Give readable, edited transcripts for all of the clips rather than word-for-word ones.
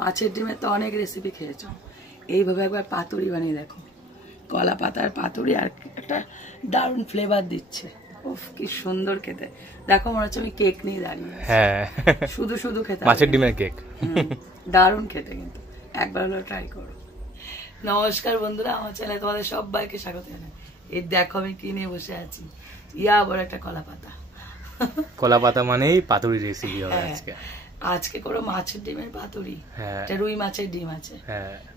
মাছের ডিমের তো অনেক রেসিপি খেয়েছো, এইভাবে একবার পাতুরি বানিয়ে দেখো। কলা পাতার পাতুরি আর একটা দারুণ ফ্লেভার দিচ্ছে। উফ কি সুন্দর খেতে। দেখো মনে হচ্ছে আমি কেক নিয়ে দাঁড়িয়ে। হ্যাঁ, শুধু শুধু খেতে মাছের ডিমের কেক দারুণ খেতে, কিন্তু একবার হলো ট্রাই করো। নমস্কার বন্ধুরা, আমার চ্যানেলে তোমাদের সবাইকে স্বাগত জানাই। এই দেখো আমি কি নিয়ে বসে আছি, ইয়া বড় একটা কলা পাতা। কলা পাতা মানেই পাতুরি রেসিপি হবে আজকে। আজকে করো মাছের ডিমের পাতুরি। এটা রুই মাছের ডিম আছে।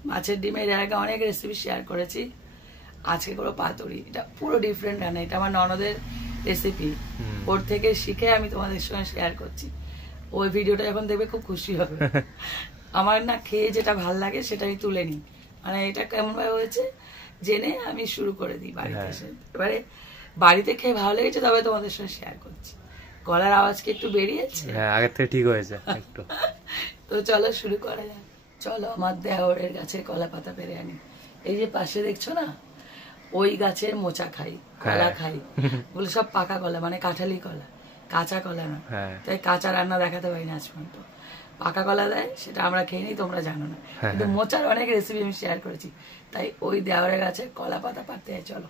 মাছের ডিমের এর আগে অনেক রেসিপি শেয়ার করেছি, আজকে করো পাতুরি। এটা পুরো ডিফারেন্ট রান্না, এটা আমার ননদের রেসিপি, ওর থেকে শিখে আমি তোমাদের সঙ্গে শেয়ার করছি। ওই ভিডিওটা যখন দেখবে খুব খুশি হবে। আমার না খেয়ে যেটা ভাল লাগে সেটাই তুলে নিই, মানে এটা কেমন ভাবে হয়েছে জেনে আমি শুরু করে দিই বাড়িতে এসে। এবারে বাড়িতে খেয়ে ভালো লেগেছে তবে তোমাদের সঙ্গে শেয়ার করছি। গলার আওয়াজ কি একটু বেরিয়েছে? হ্যাঁ, আগের থেকে ঠিক হয়েছে একটু। তো চলো শুরু করা যাক। চলো আমার দেওরের গাছের কলা পাতা পেরে আনি। এই যে পাশে দেখছো না, ওই গাছের মোচা খাই, কলা খাই, বলে সব পাকা কলা, মানে কাঁঠালি কলা, কাঁচা কলা না। তাই কাঁচা রান্না দেখাতে পারি না আজ পর্যন্ত। পাকা কলা দেয় সেটা আমরা খেয়ে নিই, তোমরা জানো না, কিন্তু মোচার অনেক রেসিপি আমি শেয়ার করেছি। তাই ওই দেওরের গাছে কলা পাতা পারতে হয়। চলো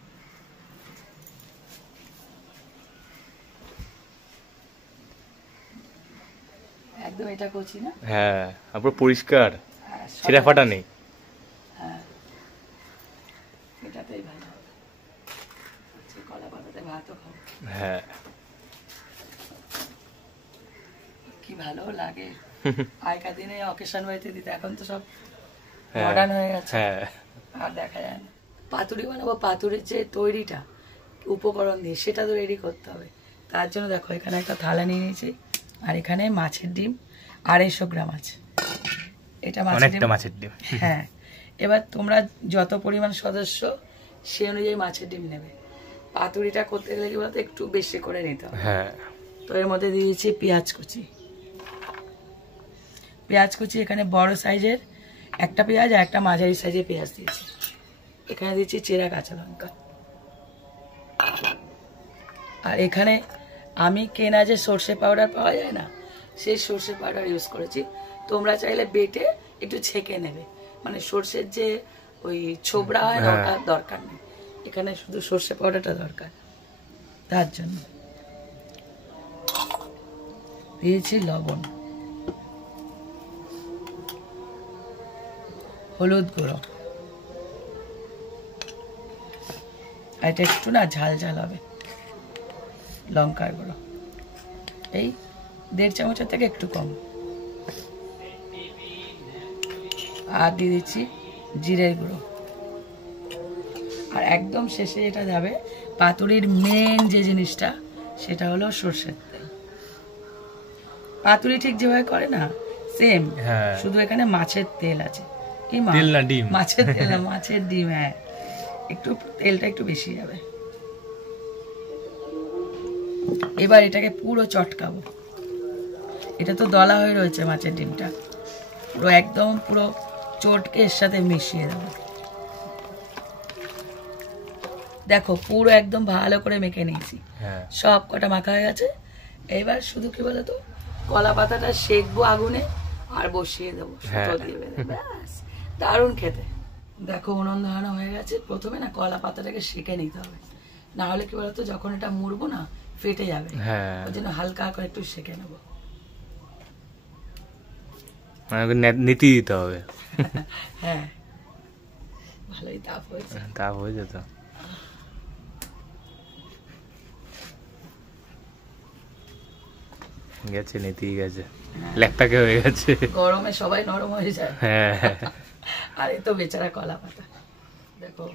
একদম এটা করছি না। হ্যাঁ, পুরো পরিষ্কার, ছিঁড়া ফাটা নেই। হ্যাঁ, এটাতেই ভালো হবে। কলা পাতাতে ভাতও খাও। হ্যাঁ, কি ভালো লাগে। আগেকার দিনে অকেশন বাড়িতে দিতে, এখন তো সব মডার্ন হয়ে গেছে, আর দেখা যায় না। পাতুরি বানাবো, পাতুরির যে তৈরিটা উপকরণ দিয়ে সেটা তো রেডি করতে হবে। তার জন্য দেখো এখানে একটা থালা নিয়ে নিয়েছি, আর এখানে মাছের ডিম 250 গ্রাম আছে। এটা মাছের ডিম। হ্যাঁ, এবার তোমরা যত পরিমাণ সদস্য সে অনুযায়ী মাছের ডিম নেবে। পাতুরিটা করতে গেলে কি বলতো, একটু বেশি করে নিতে হবে। তো এর মধ্যে দিয়েছি পেঁয়াজ কুচি। পেঁয়াজ কুচি এখানে বড় সাইজের একটা পেঁয়াজ আর একটা মাঝারি সাইজের পেঁয়াজ দিয়েছি। এখানে দিচ্ছি চেরা কাঁচা লঙ্কা। আর এখানে আমি কেনা যে সর্ষে পাউডার পাওয়া যায় না, সেই সর্ষে পাউডার ইউজ করেছি। তোমরা চাইলে বেটে একটু ছেঁকে নেবে, মানে সর্ষের যে ওই ছোবড়া হয় না, ওটা দরকার নেই। এখানে শুধু সর্ষে পাউডারটা দরকার। তার জন্য দিয়েছি লবণ, হলুদ গুঁড়ো, আর এটা একটু না ঝাল ঝাল হবে, লঙ্কার গুঁড়ো এই 1.5 চামচের থেকে একটু কম, আর দিয়ে দিচ্ছি জিরের গুঁড়ো। আর একদম শেষে যেটা যাবে, পাতুরির মেন যে জিনিসটা, সেটা হলো সর্ষের তেল। পাতুরি ঠিক যেভাবে করে না সেম, শুধু এখানে মাছের তেল আছে। কি মাছের তেল না, মাছের ডিম। হ্যাঁ, একটু তেলটা একটু বেশি যাবে। এবার এটাকে পুরো চটকাবো। এটা তো দলা হয়ে রয়েছে মাছের ডিমটা, পুরো একদম পুরো চটকে এর সাথে মিশিয়ে দেবো। দেখো পুরো একদম ভালো করে মেখে নিয়েছি, সব কটা মাখা হয়ে গেছে। এবার শুধু কি বলতো, কলা পাতাটা সেকবো আগুনে আর বসিয়ে দেবো, সুতো দিয়ে বেঁধে। ব্যাস, দারুণ খেতে। দেখো উনুন ধরানো হয়ে গেছে। প্রথমে না কলা পাতাটাকে সেকে নিতে হবে, না হলে কি বলতো যখন এটা মুড়বো না ফেটে যাবে। ওই জন্য হালকা করে একটু সেকে নেবো, নীতি দিতে হবে। হ্যাঁ, ভালোই তাপ হয়েছে তো। গেছে নীতি গেছে, লেকটাকে হয়ে গেছে। গরমে সবাই নরম হয়ে যায়। আর এই তো বেচারা কলা পাতা। দেখো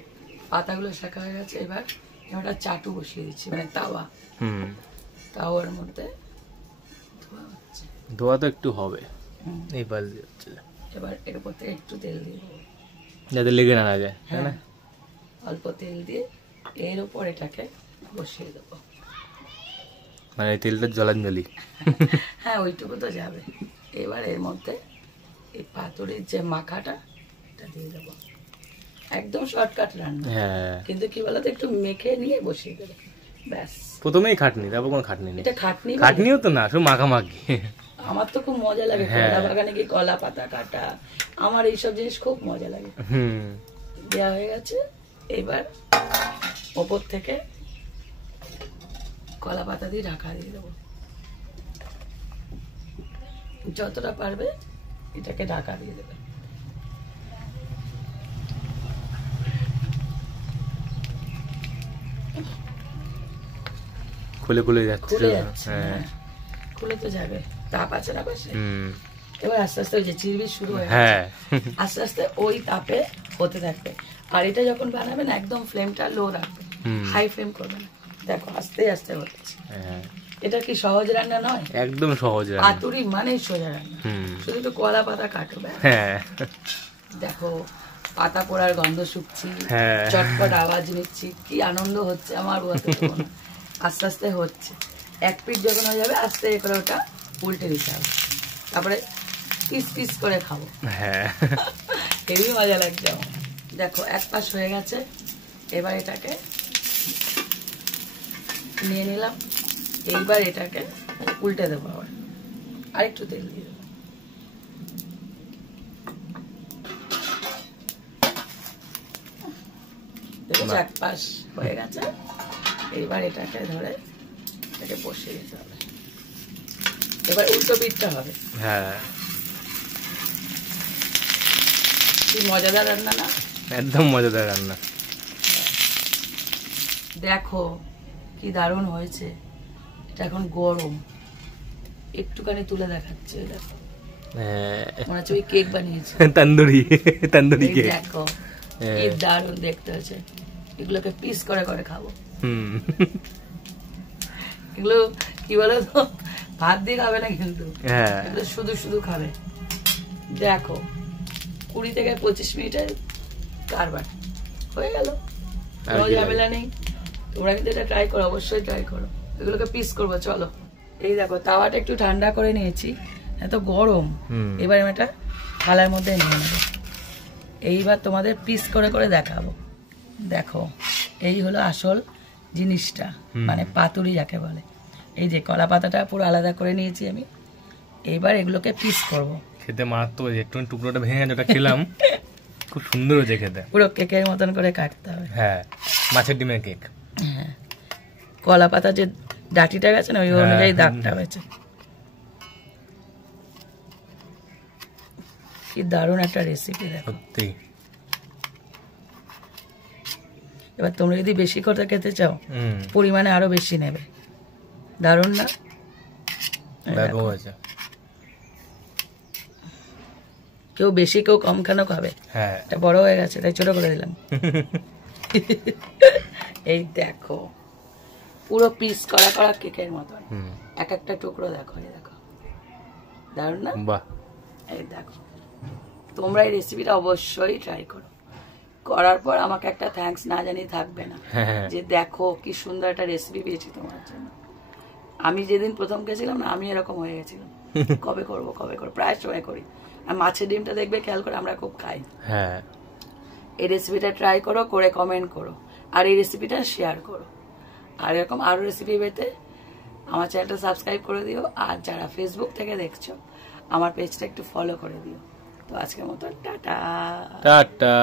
পাতাগুলো শেখা হয়ে গেছে। এবার একটা চাটু বসিয়ে দিচ্ছি, মানে তাওয়া। তাওয়ার মধ্যে ধোয়া তো একটু হবে। এবার এর উপর থেকে একটু তেল দিয়ে যাতে লেগে না যায়, অল্প তেল দিয়ে এর উপর এটাকে বসিয়ে দেবো। মানে তেলটা জলাঞ্জলি। হ্যাঁ, ওইটুকু তো যাবে। এবার এর মধ্যে এই পাতুরির যে মাখাটা এটা দিয়ে দেবো। একদম শর্টকাট রান্না, কিন্তু কি বলতো একটু মেখে নিয়ে বসিয়ে দেবে। ব্যাস, প্রথমেই খাটনি, তারপর কোনো খাটনি নেই। এটা খাটনিও তো না, শুধু মাখামাখি। আমার তো খুব মজা লাগে কলা বাগানে গিয়ে কলা পাতা কাটা, আমার এইসব জিনিস খুব মজা লাগে। দেওয়া হয়ে গেছে, এবার ওপর থেকে কলা পাতা দিয়ে ঢাকা দিয়ে দেবো, যতটা পারবে এটাকে ঢাকা দিয়ে দেবে। খুলে খুলে যাচ্ছে, খুলে যাচ্ছে, খুলে তো যাবে, তাপ আছে না পাশে। এবার আস্তে আস্তে ওই যে চিরবির শুরু হয়ে গেছে, আস্তে আস্তে ওই তাপে হতে থাকবে। আর এটা যখন বানাবেন একদম ফ্লেমটা লো রাখবে, হাই ফ্লেম করবে না। দেখো আস্তে আস্তে হচ্ছে। এটা কি সহজ রান্না নয়? একদম সহজ রান্না। পাতুরি মানেই সোজা রান্না, শুধু একটু কলা পাতা কাটবে। দেখো পাতা পোড়ার গন্ধ শুকছি, চটপট আওয়াজ নিচ্ছি, কি আনন্দ হচ্ছে আমার বলতে পারবো না। আস্তে আস্তে হচ্ছে, এক পিঠ যখন হয়ে যাবে আস্তে করে ওটা উল্টে দিতে হবে, তারপরে পিস পিস করে খাবো। হেবি মজা লাগছে আমার। দেখো এক পাশ হয়ে গেছে, এবার এটাকে নিয়ে নিলাম, এইবার এটাকে উল্টে দেবো, আবার আরেকটু তেল দিয়ে দেবো। দেখেছো এক পাশ হয়ে গেছে, এইবার এটাকে ধরে এটাকে বসিয়ে দিতে হবে। এবার উল্টো পিঠটা হবে। কি মজাদার রান্না না? একদম মজাদার রান্না। দেখো কি দারুণ হয়েছে। এটা এখন গরম, একটুখানি তুলে দেখাচ্ছে, দেখো মনে হচ্ছে ওই কেক বানিয়েছে, তন্দুরি তন্দুরি কেক। দেখো কি দারুণ দেখতে হয়েছে। এগুলোকে পিস করে করে খাবো। এগুলো কি বলো তো, ভাত দিয়ে খাবে না কিন্তু, এগুলো শুধু শুধু খাবে। দেখো 20 থেকে 25 মিনিটের কারবার হয়ে গেল, কোনো ঝামেলা নেই। তোমরা কিন্তু এটা ট্রাই করো, অবশ্যই ট্রাই করো। এগুলোকে পিস করবো, চলো। এই দেখো তাওয়াটা একটু ঠান্ডা করে নিয়েছি, এত গরম। এবার আমি এটা থালার মধ্যে নিয়ে নেবো, এইবার তোমাদের পিস করে করে দেখাবো। দেখো এই হলো আসল জিনিসটা, মানে পাতুরি যাকে বলে। এই যে কলা পাতাটা পুরো আলাদা করে নিয়েছি আমি, এইবার এগুলোকে পিস করবো। খেতে মারাত্মক, একটু টুকরোটা ভেঙে গেছে, ওটা খেলাম, খুব সুন্দর হয়েছে খেতে। পুরো কেকের মতন করে কাটতে হবে। মাছের ডিমের কেক। কলা পাতা যে ডাটিটা গেছে না, ওই অনুযায়ী দাগটা হয়েছে। কি দারুণ একটা রেসিপি দেখো। এবার তোমরা যদি বেশি করে খেতে চাও, পরিমাণে আরো বেশি নেবে। দারুণ না? কেউ বেশি কেউ কম কেন খাবে, এটা বড় হয়ে গেছে তাই ছোট করে দিলাম। এই দেখো পুরো পিস করা করা কেকের মতন, এক একটা টুকরো দেখো, এই দেখো দারুণ না? এই দেখো, তোমরা এই রেসিপিটা অবশ্যই ট্রাই করো। করার পর আমাকে একটা থ্যাঙ্কস না জানিয়ে থাকবে না, যে দেখো কি সুন্দর একটা রেসিপি পেয়েছি তোমার জন্য। আমি যেদিন প্রথম গেছিলাম না, আমি এরকম হয়ে গেছিলাম, কবে করবো কবে করবো, প্রায় সময় করি। আর মাছের ডিমটা দেখবে খেয়াল করে আমরা খুব খাই। এই রেসিপিটা ট্রাই করো, করে কমেন্ট করো, আর এই রেসিপিটা শেয়ার করো। আর এরকম আরো রেসিপি পেতে আমার চ্যানেলটা সাবস্ক্রাইব করে দিও। আর যারা ফেসবুক থেকে দেখছো, আমার পেজটা একটু ফলো করে দিও। তো আজকের মতো টাটা টাটা।